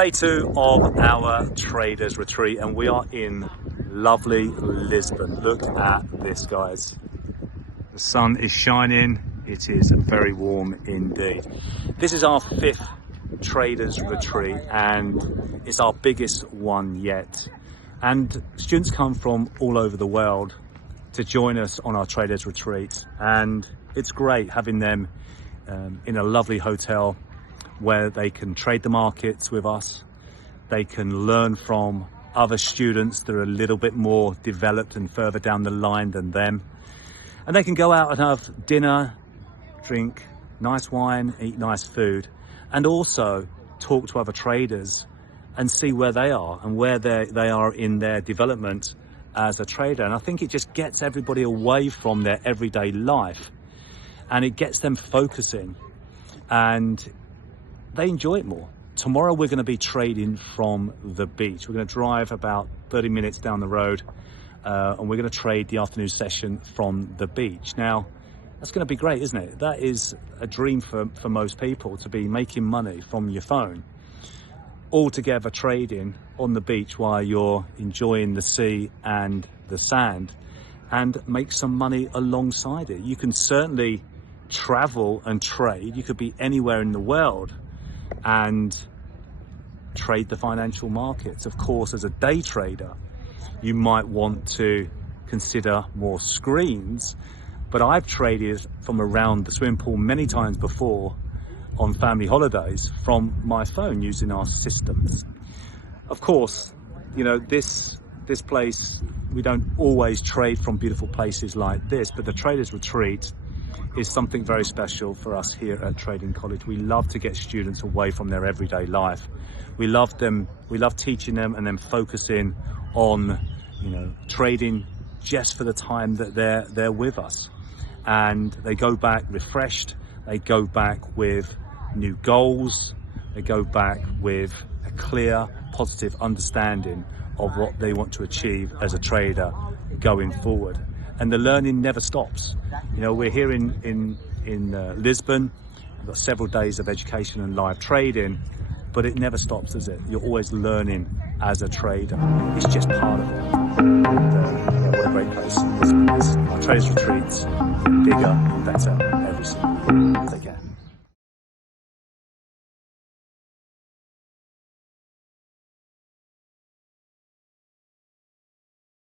day 2 of our traders retreat, and we are in lovely Lisbon. Look at this, guys. The sun is shining. It is very warm indeed. This is our 5th traders retreat, and it's our biggest one yet. And students come from all over the world to join us on our traders retreat, and it's great having them in a lovely hotel where they can trade the markets with us. They can learn from other students that are a little bit more developed and further down the line than them. And they can go out and have dinner, drink nice wine, eat nice food, and also talk to other traders and see where they are and where they are in their development as a trader. And I think it just gets everybody away from their everyday life, and it gets them focusing, and they enjoy it more. Tomorrow we're going to be trading from the beach. We're going to drive about 30 minutes down the road, and we're going to trade the afternoon session from the beach. Now, that's going to be great, isn't it? That is a dream for most people, to be making money from your phone, all together trading on the beach while you're enjoying the sea and the sand, and make some money alongside it. You can certainly travel and trade. You could be anywhere in the world and trade the financial markets. Of course, as a day trader, you might want to consider more screens, but I've traded from around the swimming pool many times before on family holidays from my phone using our systems. Of course, you know, this place, we don't always trade from beautiful places like this, but the Traders Retreat is something very special for us here at Trading College. We love to get students away from their everyday life. We love teaching them and then focusing on, you know, trading just for the time that they're with us. And they go back refreshed, they go back with new goals, they go back with a clear, positive understanding of what they want to achieve as a trader going forward. And the learning never stops. You know, we're here in Lisbon. We've got several days of education and live trading, but it never stops, does it? You're always learning as a trader. It's just part of it. And, yeah, what a great place Lisbon is. Our traders retreats get bigger and better every single year. Take care.